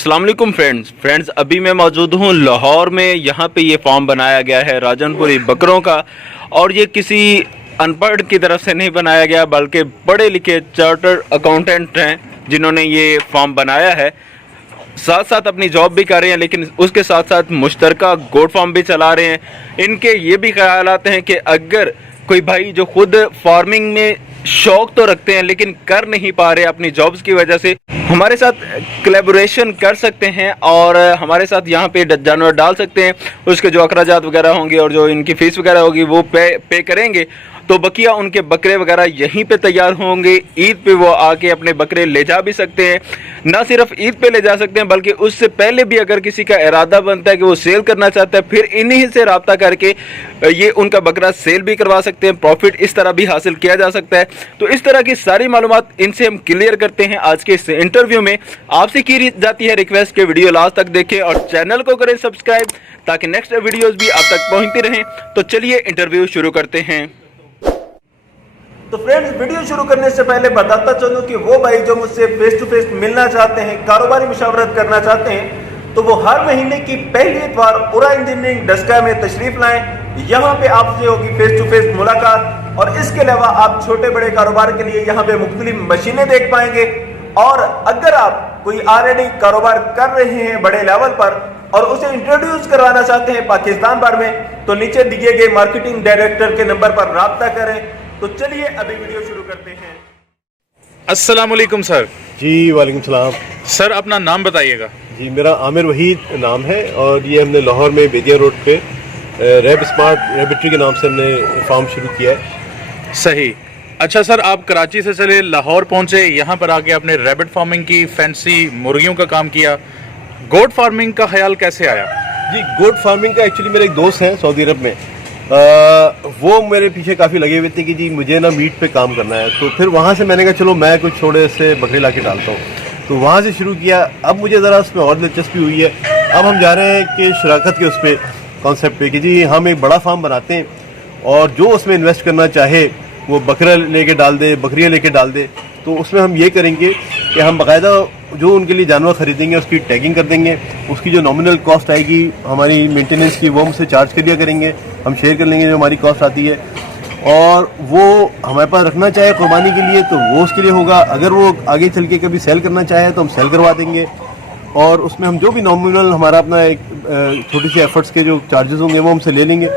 अस्सलाम वालेकुम फ्रेंड्स अभी मैं मौजूद हूँ लाहौर में। यहाँ पे ये फार्म बनाया गया है राजनपुरी बकरों का, और ये किसी अनपढ़ की तरफ से नहीं बनाया गया बल्कि पढ़े लिखे चार्टर्ड अकाउंटेंट हैं जिन्होंने ये फार्म बनाया है। साथ साथ अपनी जॉब भी कर रहे हैं, लेकिन उसके साथ साथ मुश्तरका गोट फार्म भी चला रहे हैं। इनके ये भी ख्यालात हैं कि अगर कोई भाई जो खुद फार्मिंग में शौक तो रखते हैं लेकिन कर नहीं पा रहे अपनी जॉब्स की वजह से, हमारे साथ कोलैबोरेशन कर सकते हैं और हमारे साथ यहाँ पे जानवर डाल सकते हैं। उसके जो अखराजात वगैरह होंगे और जो इनकी फ़ीस वगैरह होगी वो पे करेंगे, तो बकिया उनके बकरे वगैरह यहीं पे तैयार होंगे। ईद पे वो आके अपने बकरे ले जा भी सकते हैं। ना सिर्फ ईद पे ले जा सकते हैं बल्कि उससे पहले भी अगर किसी का इरादा बनता है कि वो सेल करना चाहता है, फिर इन्हीं से रब्ता करके ये उनका बकरा सेल भी करवा सकते हैं। प्रॉफिट इस तरह भी हासिल किया जा सकता है। तो इस तरह की सारी मालूमात इनसे हम क्लियर करते हैं आज के इस इंटरव्यू में। आपसे की जाती है रिक्वेस्ट के वीडियो लास्ट तक देखें और चैनल को करें सब्सक्राइब ताकि नेक्स्ट वीडियोस भी आप तक पहुंचती रहें। तो चलिए इंटरव्यू शुरू करते हैं। तो फ्रेंड्स, वीडियो शुरू करने से पहले बताता चलूं कि वो भाई जो मुझसे फेस टू फेस मिलना चाहते हैं, कारोबारी मुशावरत करना चाहते हैं, तो वो हर महीने की पहली इतवार उरा इंजीनियरिंग डस्का में तशरीफ लाएं। यहाँ पे आपसे होगी फेस टू फेस मुलाकात, और इसके अलावा आप छोटे बड़े कारोबार के लिए यहाँ पे मुख्तलिफ मशीनें देख पाएंगे। और अगर आप कोई ऑलरेडी कारोबार कर रहे हैं बड़े लेवल पर और उसे इंट्रोड्यूस करवाना चाहते हैं पाकिस्तान भर में, तो नीचे दिए गए मार्केटिंग डायरेक्टर के नंबर पर राब्ता करें। तो चलिए अभी वीडियो शुरू करते हैं। अस्सलाम वालेकुम सर। जी वालेकुम सलाम। सर अपना नाम बताइएगा। जी मेरा आमिर वहीद नाम है, और ये हमने लाहौर में बेदिया रोड पे रैब स्मार्ट रेबिट्री के नाम से हमने फार्म शुरू किया है। सही। अच्छा सर, आप कराची से चले लाहौर पहुंचे, यहाँ पर आके आपने रैबिट फार्मिंग की, फैंसी मुर्गियों का काम किया। गोट फार्मिंग का ख्याल कैसे आया? जी गोट फार्मिंग का एक्चुअली मेरे एक दोस्त हैं सऊदी अरब में, वो मेरे पीछे काफ़ी लगे हुए थे कि जी मुझे ना मीट पे काम करना है। तो फिर वहाँ से मैंने कहा चलो मैं कुछ थोड़े से बकरे ला के डालता हूँ, तो वहाँ से शुरू किया। अब मुझे ज़रा उसमें और दिलचस्पी हुई है। अब हम जा रहे हैं कि शराकत के उस पर कॉन्सेप्ट पे कि जी हम एक बड़ा फार्म बनाते हैं और जो उसमें इन्वेस्ट करना चाहे वो बकरा लेके डाल दे, बकरियाँ लेके डाल दे। तो उसमें हम ये करेंगे कि हम बाकायदा जो उनके लिए जानवर ख़रीदेंगे उसकी टैगिंग कर देंगे, उसकी जो नॉमिनल कॉस्ट आएगी हमारी मेंटेनेंस की वो हमसे चार्ज कर लिया करेंगे, हम शेयर कर लेंगे जो हमारी कॉस्ट आती है। और वो हमारे पास रखना चाहे कुर्बानी के लिए तो वो उसके लिए होगा, अगर वो आगे चल के कभी सेल करना चाहे तो हम सेल करवा देंगे। और उसमें हम जो भी नॉमिनल हमारा अपना एक छोटी सी एफर्ट्स के जो चार्जेस होंगे वो हमसे ले लेंगे।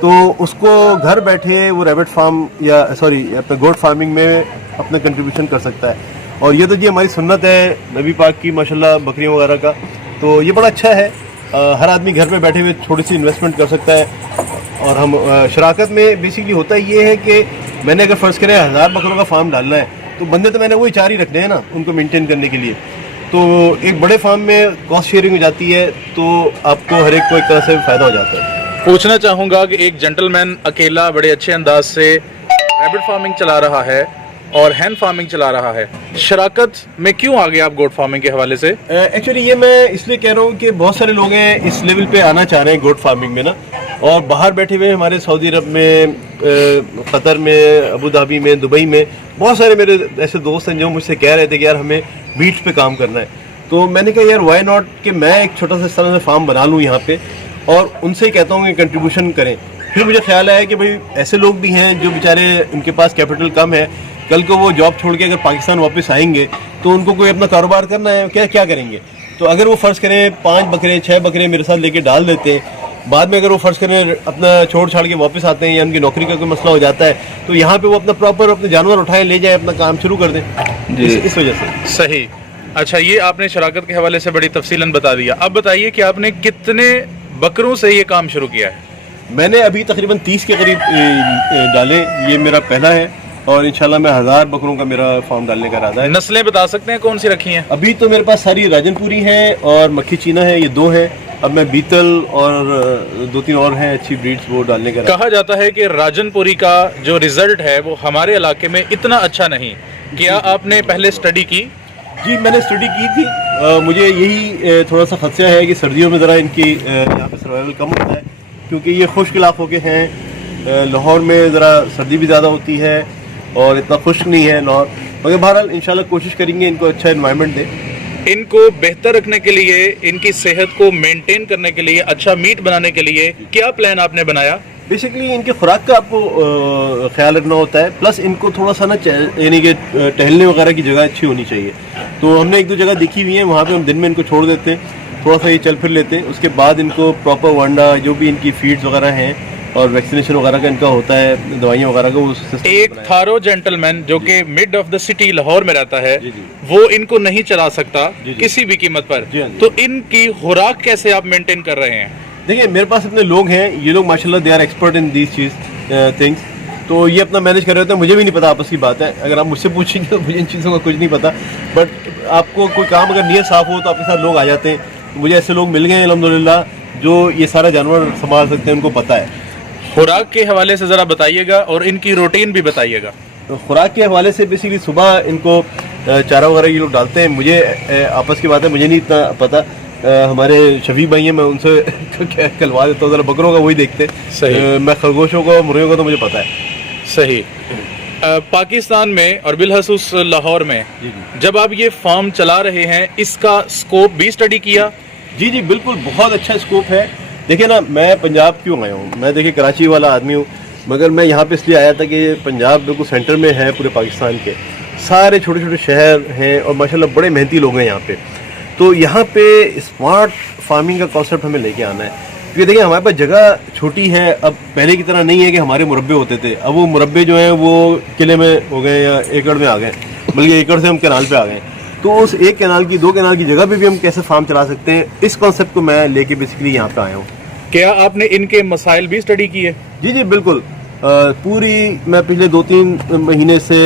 तो उसको घर बैठे वो रैबिट फार्म या अपने गोट फार्मिंग में अपना कंट्रीब्यूशन कर सकता है। और ये तो जी हमारी सुन्नत है नबी पाक की माशाल्लाह बकरियों वगैरह का, तो ये बड़ा अच्छा है। हर आदमी घर में बैठे हुए थोड़ी सी इन्वेस्टमेंट कर सकता है। और हम शराकत में बेसिकली होता ये है कि मैंने अगर फ़र्ज़ करें 1000 बकरों का फार्म डालना है, तो बंदे तो मैंने वही 4 ही रखने हैं ना उनको मेंटेन करने के लिए। तो एक बड़े फार्म में कॉस्ट शेयरिंग हो जाती है, तो आपको हर एक को एक तरह से फ़ायदा हो जाता है। पूछना चाहूँगा कि एक जेंटलमैन अकेला बड़े अच्छे अंदाज से रैबिट फार्मिंग चला रहा है और हैन फार्मिंग चला रहा है, शराकत में क्यों आ गए आप गोट फार्मिंग के हवाले से? एक्चुअली ये मैं इसलिए कह रहा हूँ कि बहुत सारे लोग हैं इस लेवल पे आना चाह रहे हैं गोट फार्मिंग में ना, और बाहर बैठे हुए हमारे सऊदी अरब में, कतर में, अबू धाबी में, दुबई में बहुत सारे मेरे ऐसे दोस्त हैं जो मुझसे कह रहे थे कि यार हमें बीच पे काम करना है। तो मैंने कहा यार वाई नॉट कि मैं एक छोटा सा इस तरह से फार्म बना लूँ यहाँ पे और उनसे ही कहता हूँ कि कंट्रीब्यूशन करें। फिर मुझे ख्याल आया कि भाई ऐसे लोग भी हैं जो बेचारे उनके पास कैपिटल कम है, कल को वो जॉब छोड़ के अगर पाकिस्तान वापस आएंगे तो उनको कोई अपना कारोबार करना है, क्या करेंगे। तो अगर वो फ़र्ज़ करें 5 बकरे 6 बकरे मेरे साथ लेके डाल देते हैं, बाद में अगर वो फ़र्ज़ करें अपना छोड़ छाड़ के वापस आते हैं या उनकी नौकरी का कोई मसला हो जाता है, तो यहाँ पे वो अपना प्रॉपर अपने जानवर उठाएं, ले जाए, अपना काम शुरू कर दें। इस वजह से। सही। अच्छा, ये आपने शराकत के हवाले से बड़ी तफसीलन बता दिया। अब बताइए कि आपने कितने बकरों से ये काम शुरू किया है? मैंने अभी तकरीबन 30 के करीब डाले, ये मेरा पहला है, और इंशाल्लाह मैं 1000 बकरों का मेरा फार्म डालने का इरादा है। नस्लें बता सकते हैं कौन सी रखी हैं? अभी तो मेरे पास सारी राजनपुरी हैं और मक्खी चीना है, ये 2 हैं। अब मैं बीतल और 2-3 और हैं अच्छी ब्रीड्स, वो डालने का। कहा जाता है कि राजनपुरी का जो रिजल्ट है वो हमारे इलाके में इतना अच्छा नहीं, क्या आपने पहले स्टडी की? जी मैंने स्टडी की थी। मुझे यही थोड़ा सा खदशा है कि सर्दियों में ज़रा इनकी यहाँ पे सर्वाइवल कम होता है, क्योंकि ये खुश्क इलाकों के हैं। लाहौर में ज़रा सर्दी भी ज़्यादा होती है और इतना खुश्क नहीं है लाहौर, मगर बहरहाल इंशाल्लाह कोशिश करेंगे इनको अच्छा एनवायरनमेंट दें। इनको बेहतर रखने के लिए, इनकी सेहत को मेंटेन करने के लिए, अच्छा मीट बनाने के लिए क्या प्लान आपने बनाया? बेसिकली इनके खुराक का आपको ख्याल रखना होता है, प्लस इनको थोड़ा सा ना यानी कि टहलने वगैरह की जगह अच्छी होनी चाहिए। तो हमने एक दो जगह देखी हुई है, वहाँ पे हम दिन में इनको छोड़ देते हैं, थोड़ा सा ये चल फिर लेते हैं, उसके बाद इनको प्रॉपर वांडा जो भी इनकी फीड्स वगैरह हैं और वैक्सीनेशन वगैरह का इनका होता है, दवाइयाँ वगैरह का वो सिस्टम एक थारो जेंटलमैन जो कि mid of the city Lahore में रहता है, जी, जी। वो इनको नहीं चला सकता जी, जी। किसी भी कीमत पर, जी, हाँ जी। तो इनकी खुराक कैसे आप मेंटेन कर रहे हैं? देखिए मेरे पास अपने लोग हैं, ये लोग माशाल्लाह they are expert in these things, तो ये अपना मैनेज कर रहे होते हैं। मुझे भी नहीं पता, आपस की बात है, अगर आप मुझसे पूछेंगे तो मुझे इन चीज़ों का कुछ नहीं पता, बट आपको कोई काम अगर नीयत साफ़ हो तो आपके साथ लोग आ जाते हैं। तो मुझे ऐसे लोग मिल गए हैं अल्हम्दुलिल्लाह जो ये सारा जानवर संभाल सकते हैं, उनको पता है। खुराक के हवाले से ज़रा बताइएगा और इनकी रूटीन भी बताइएगा। तो खुराक के हवाले से बेसिकली सुबह इनको चारा वगैरह ये लोग डालते हैं। मुझे आपस की बात है, मुझे नहीं इतना पता, हमारे शफीक भाई हैं, मैं उनसे कहलवा देता हूँ, ज़रा बकरों का वही देखते हैं। सही। मैं खरगोशों को, मुर्गियों का तो मुझे पता है। सही। पाकिस्तान में और बिलखसूस लाहौर में जब आप ये फार्म चला रहे हैं, इसका स्कोप भी स्टडी किया? जी जी बिल्कुल, बहुत अच्छा स्कोप है। देखिए ना, मैं पंजाब क्यों आया हूँ, मैं देखिए कराची वाला आदमी हूँ, मगर मैं यहाँ पे इसलिए आया था कि पंजाब बिल्कुल सेंटर में है पूरे पाकिस्तान के, सारे छोटे छोटे शहर हैं और माशाल्लाह बड़े मेहनती लोग हैं यहाँ पे। तो यहाँ पे स्मार्ट फार्मिंग का कॉन्सेप्ट हमें लेके आना है, क्योंकि देखिए हमारे पास जगह छोटी है, अब पहले की तरह नहीं है कि हमारे मुरब्बे होते थे। अब वो मुरब्बे जो हैं वो किले में हो गए या एकड़ में आ गए, बल्कि एकड़ से हम कैनाल पे आ गए। तो उस एक कैनाल की, दो कैनाल की जगह पे भी हम कैसे फार्म चला सकते हैं, इस कॉन्सेप्ट को मैं लेके बेसिकली यहाँ पे आया हूँ। क्या आपने इनके मसाइल भी स्टडी किए? जी जी बिल्कुल, पूरी मैं पिछले 2-3 महीने से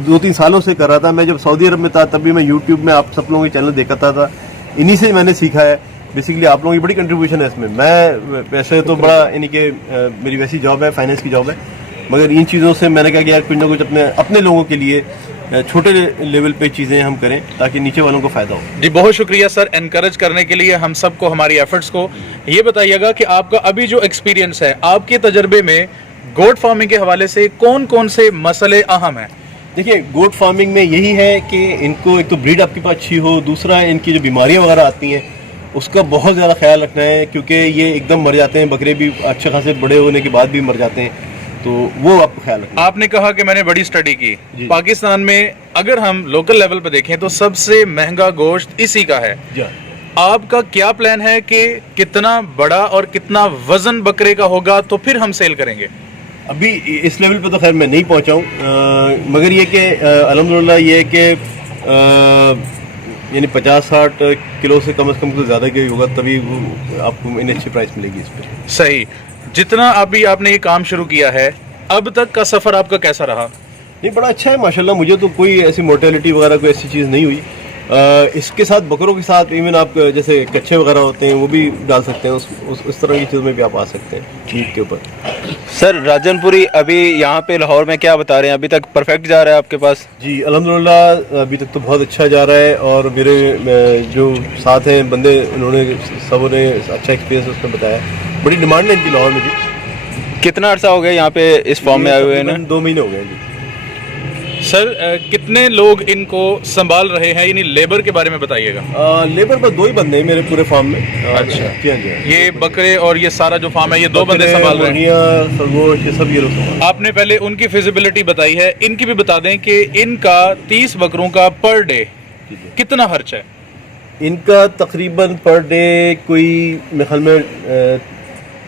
2-3 सालों से कर रहा था। मैं जब सऊदी अरब में था तब भी मैं यूट्यूब में आप सब लोगों के चैनल देखा था, इन्हीं से मैंने सीखा है। बेसिकली आप लोगों की बड़ी कंट्रीब्यूशन है इसमें। मैं वैसे तो बड़ा यानी कि मेरी वैसी जॉब है, फाइनेंस की जॉब है, मगर इन चीज़ों से मैंने कहा कि यार कुछ ना कुछ अपने लोगों के लिए छोटे लेवल पे चीज़ें हम करें ताकि नीचे वालों को फ़ायदा हो। जी बहुत शुक्रिया सर, एनकरेज करने के लिए हम सबको, हमारी एफर्ट्स को। ये बताइएगा कि आपका अभी जो एक्सपीरियंस है, आपके तजर्बे में गोट फार्मिंग के हवाले से कौन कौन से मसले अहम हैं? देखिए गोट फार्मिंग में यही है कि इनको एक तो ब्रीड आपके पास अच्छी हो, दूसरा इनकी जो बीमारियां वगैरह आती हैं उसका बहुत ज़्यादा ख्याल रखना है, क्योंकि ये एकदम मर जाते हैं, बकरे भी अच्छे खासे बड़े होने के बाद भी मर जाते हैं, तो वो आपको ख्याल रखना है। आपने कहा कि मैंने बड़ी स्टडी की। पाकिस्तान में अगर हम लोकल लेवल पर देखें तो सबसे महंगा गोश्त इसी का है। आपका क्या प्लान है कि कितना बड़ा और कितना वजन बकरे का होगा तो फिर हम सेल करेंगे? अभी इस लेवल पे तो खैर मैं नहीं पहुंचा हूँ, मगर ये कि अल्हम्दुलिल्लाह ये कि यानी 50-60 किलो से कम तो ज़्यादा की होगा, तभी आपको इन अच्छी प्राइस मिलेगी इस पर। सही। जितना अभी आपने ये काम शुरू किया है, अब तक का सफ़र आपका कैसा रहा? नहीं बड़ा अच्छा है माशाल्लाह, मुझे तो कोई ऐसी मोर्टेलिटी वगैरह कोई ऐसी चीज़ नहीं हुई। इसके साथ बकरों के साथ इवन आप जैसे कच्चे वगैरह होते हैं वो भी डाल सकते हैं, उस तरह की चीज़ में भी आप आ सकते हैं मीट के ऊपर। सर राजनपुरी अभी यहाँ पे लाहौर में क्या बता रहे हैं, अभी तक परफेक्ट जा रहा है आपके पास? जी अल्हम्दुलिल्लाह अभी तक तो बहुत अच्छा जा रहा है, और मेरे जो साथ हैं बंदे, उन्होंने सबों ने अच्छा एक्सपीरियंस उसमें बताया। बड़ी डिमांड है इनकी लाहौर में जी। कितना अर्सा हो गया यहाँ पे इस फॉर्म में आए हुए हैं? 2 महीने हो गए जी। सर कितने लोग इनको संभाल रहे हैं, यानी लेबर के बारे में बताइएगा। लेबर पर 2 ही बंदे हैं मेरे पूरे फार्म में। अच्छा। जी हाँ जी। ये बकरे और ये सारा जो फार्म है, ये 2 बंदे संभाल रहे हैं? खरगोश, ये सब ये लोग संभाल। आपने पहले उनकी फिजिबिलिटी बताई है, इनकी भी बता दें कि इनका 30 बकरों का पर डे कितना खर्च है? इनका तकरीबन पर डे कोई मेरे ख्याल में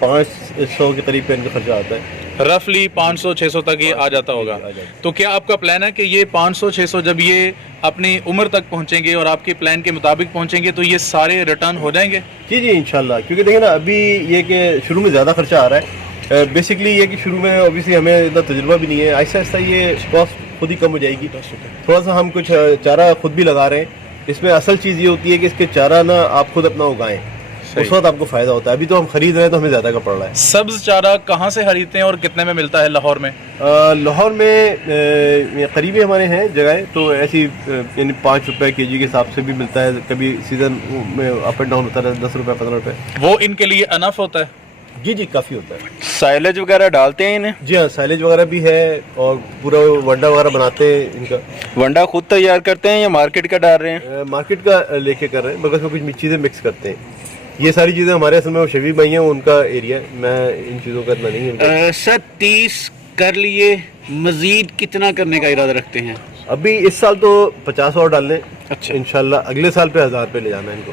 500 के करीब इनका खर्चा आता है। रफली 500-600 तक ये आ जाता होगा। तो क्या आपका प्लान है कि ये 500-600 जब ये अपनी उम्र तक पहुंचेंगे और आपके प्लान के मुताबिक पहुंचेंगे तो ये सारे रिटर्न हो जाएंगे? जी जी इंशाल्लाह, क्योंकि देखिए ना अभी ये कि शुरू में ज़्यादा खर्चा आ रहा है। बेसिकली ये कि शुरू में ऑब्वियसली हमें इतना तजुर्बा भी नहीं है, आहिस्ता आहिस्ता ये कॉस्ट खुद ही कम हो जाएगी। थोड़ा सा हम कुछ चारा खुद भी लगा रहे हैं। इसमें असल चीज़ ये होती है कि इसके चारा ना आप खुद अपना उगाएं, उस वक्त आपको फायदा होता है। अभी तो हम खरीद रहे हैं तो हमें ज़्यादा का पड़ रहा है। सब्ज चारा कहाँ से खरीदते हैं और कितने में मिलता है लाहौर में? लाहौर में करीबी हमारे हैं जगह, तो ऐसी यानी 5 रुपये kg के हिसाब से भी मिलता है, कभी सीज़न में अप एंड डाउन होता है, 10 रुपये 15 रुपये। वो इनके लिए अनफ होता है? जी जी काफ़ी होता है। साइलेज वगैरह डालते हैं इन्हें? जी हाँ, साइलेज वगैरह भी है और पूरा वंडा वगैरह बनाते हैं इनका। वंडा खुद तैयार करते हैं या मार्केट का डाल रहे हैं? मार्केट का लेके कर रहे हैं, मगर उसमें कुछ चीज़ें मिक्स करते हैं। ये सारी चीज़ें हमारे असल में वो शफी भाई हैं, उनका एरिया है, मैं इन चीज़ों का इतना नहीं है। सर 30 कर लिए, मजीद कितना करने का इरादा रखते हैं? अभी इस साल तो 50 और डालने, अच्छा। इंशाल्लाह अगले साल पे 1000 पे ले जाना है इनको।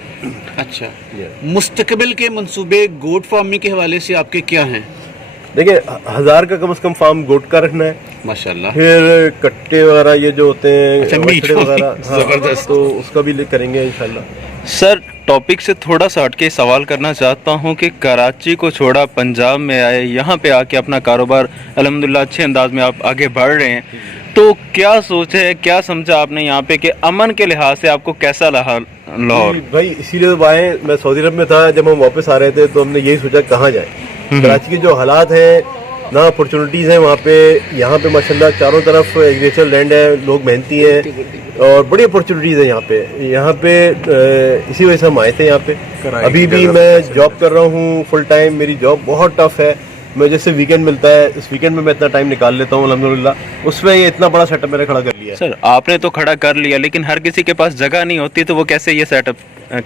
अच्छा, मुस्तकबिल के मंसूबे गोट फार्मिंग के हवाले से आपके क्या हैं? देखिए 1000 का कम से कम फार्म गोट का रखना है, माशाल्लाह। फिर कट्टे वगैरह ये जो होते हैं अच्छा, मीट बछड़े वगैरह, हाँ, जबरदस्त। तो उसका भी करेंगे इंशाल्लाह। सर टॉपिक से थोड़ा सा हटके सवाल करना चाहता हूं कि कराची को छोड़ा पंजाब में आए, यहाँ पे आके अपना कारोबार अल्हम्दुलिल्लाह अच्छे अंदाज में आप आगे बढ़ रहे हैं, तो क्या सोच है, क्या समझा आपने यहाँ पे कि अमन के लिहाज से आपको कैसा रहा लाहौर? जी, भाई इसीलिए तो आए। मैं सऊदी अरब में था, जब हम वापस आ रहे थे तो हमने यही सोचा कहाँ जाए। कराची के जो हालात हैं ना, अपॉर्चुनिटीज़ हैं वहाँ पे, यहाँ पे माशाल्लाह चारों तरफ एग्रीकल्चर लैंड है, लोग मेहनती हैं और बड़ी अपॉर्चुनिटीज़ है यहाँ पे इसी वजह से हम आए थे यहाँ पे। अभी भी मैं जॉब कर रहा हूँ फुल टाइम, मेरी जॉब बहुत टफ है। मैं जैसे वीकेंड मिलता है, इस वीकेंड में मैं इतना टाइम निकाल लेता हूँ अल्हम्दुलिल्लाह, उसमें ये इतना बड़ा सेटअप मैंने खड़ा कर लिया है। सर आपने तो खड़ा कर लिया, लेकिन हर किसी के पास जगह नहीं होती, तो वो कैसे ये सेटअप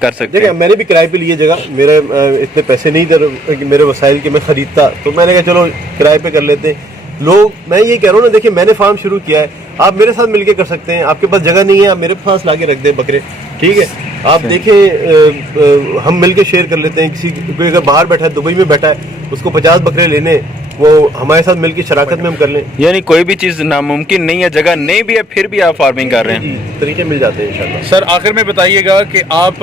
कर सकते देखिए हैं? मैंने भी किराए पे लिए जगह, मेरे इतने पैसे नहीं थे कि मेरे वसाइल के मैं खरीदता, तो मैंने कहा चलो किराए पे कर लेते हैं। लोग, मैं ये कह रहा हूँ ना, देखिए मैंने फार्म शुरू किया है, आप मेरे साथ मिलके कर सकते हैं। आपके पास जगह नहीं है, आप मेरे पास लाके रख दें बकरे, ठीक है? आप देखें हम मिलके शेयर कर लेते हैं। किसी कोई अगर बाहर बैठा है, दुबई में बैठा है, उसको 50 बकरे लेने, वो हमारे साथ मिलके शराकत में हम कर लें। यानी कोई भी चीज़ नामुमकिन नहीं है, जगह नहीं भी है फिर भी आप फार्मिंग कर रहे हैं। जी, तरीके मिल जाते हैं इंशाल्लाह। सर आखिर में बताइएगा कि आप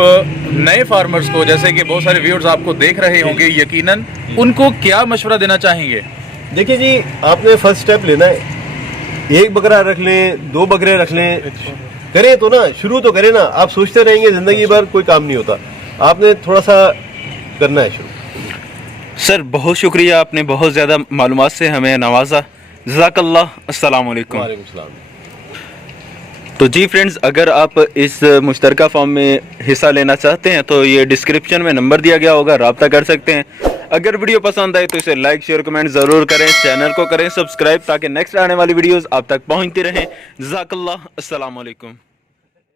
नए फार्मर्स को, जैसे कि बहुत सारे व्यूअर्स आपको देख रहे होंगे यकीनन, उनको क्या मशवरा देना चाहेंगे? देखिए जी, आपने फर्स्ट स्टेप लेना है, एक बकरा रख लें, 2 बकरे रख लें, करें तो ना, शुरू तो करें ना। आप सोचते रहेंगे जिंदगी भर, कोई काम नहीं होता। आपने थोड़ा सा करना है शुरू। सर बहुत शुक्रिया, आपने बहुत ज़्यादा मालूमात से हमें नवाजा। जज़ाकल्लाह, अस्सलाम वालेकुम। वालेकुम सलाम। तो जी फ्रेंड्स, अगर आप इस मुश्तरका फॉर्म में हिस्सा लेना चाहते हैं तो ये डिस्क्रिप्शन में नंबर दिया गया होगा, रब्ता कर सकते हैं। अगर वीडियो पसंद आए तो इसे लाइक शेयर कमेंट ज़रूर करें, चैनल को करें सब्सक्राइब ताकि नेक्स्ट आने वाली वीडियोस आप तक पहुंचती रहें। जज़ाकल्लाह, अस्सलाम वालेकुम।